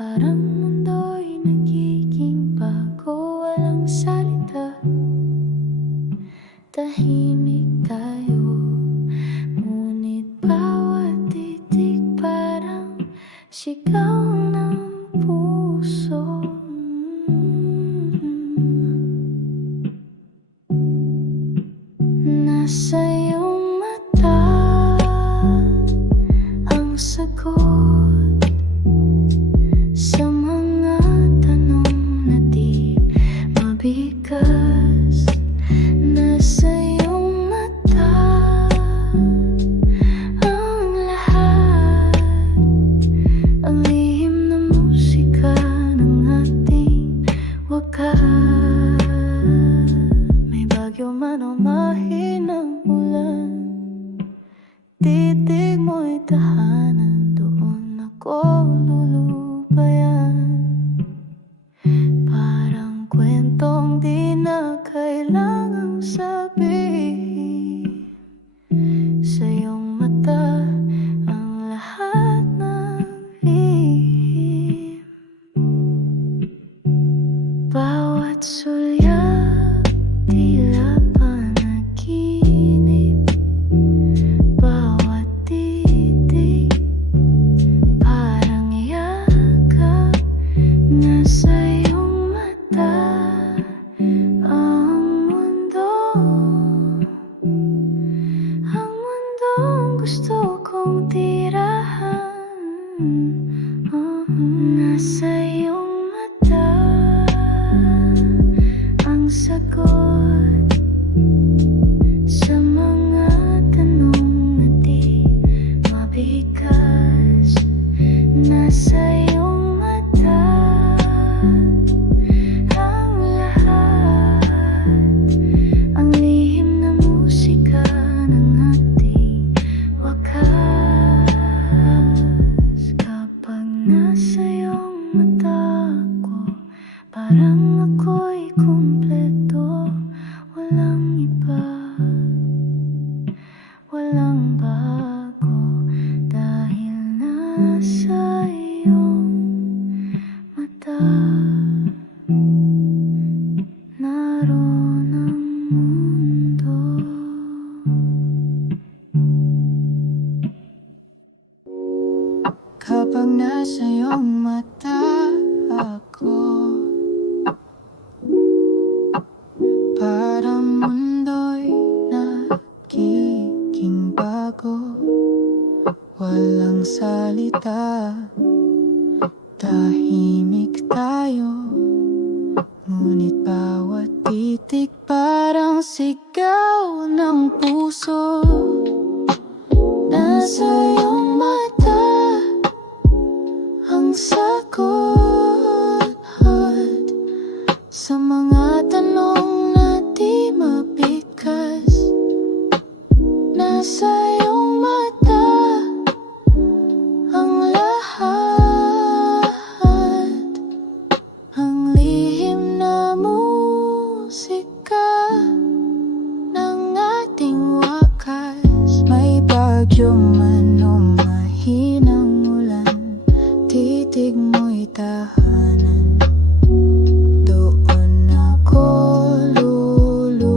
Parang mundo'y nagiging bago, walang salita. Tahimik tayo, ngunit bawat titik parang sigaw ng puso. Nasa iyong mata ang sagot sa mga tanong na di mabigas. Nasa iyong mata ang lahat, ang lihim na musika ng ating wakas. May bagyo man o mahinang ulan, titig mo'y tahanan, doon ako lulubayan. Parang kwentong di na kailangang sabihin. Sa iyong mata ang lahat ng lihim. Bawat sulyap tila panaginip, bawat titig parang yakap. Nasa iyong mata ang mundong gusto kong tirahan. Nasa iyong mata ang sagot sa mga tanong na di mabigas. Nasa iyong mata ang lahat, ang lihim na musika ng ating wakas. Kapag nasa iyong mata ko, parang ako'y kumpleto. Walang iba, walang bago, dahil nasa iyong mata naroon ang mundo. Kapag nasa iyong mata ako, parang mundo'y nagiging bago. Walang salita, tahimik tayo, ngunit bawat titik parang sigaw ng puso. Nasa iyong mata ang sagot sa mga tanong na di mabigkas. Nasa iyong mata ang lahat, ang lihim na musika ng ating wakas. May bagyo man o mahinang ulan, titig mo'y tahanan, doon ako lulubayan.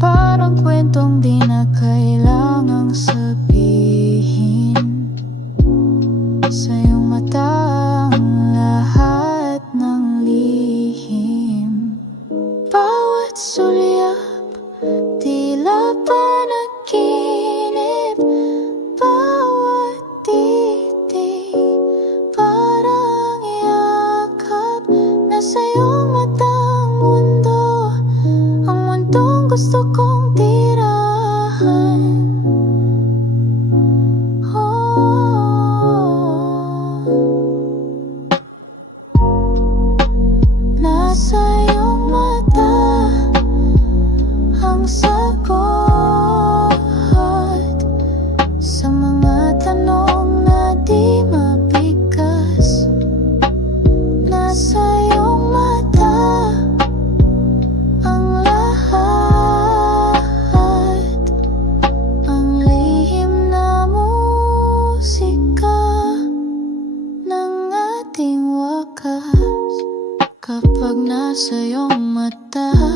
Parang kwentong di na kailangang sabihin. Sa iyong mata ang lahat ng lihim. Bawat sulyap tila panaginip, bawat titig nasa iyong mata.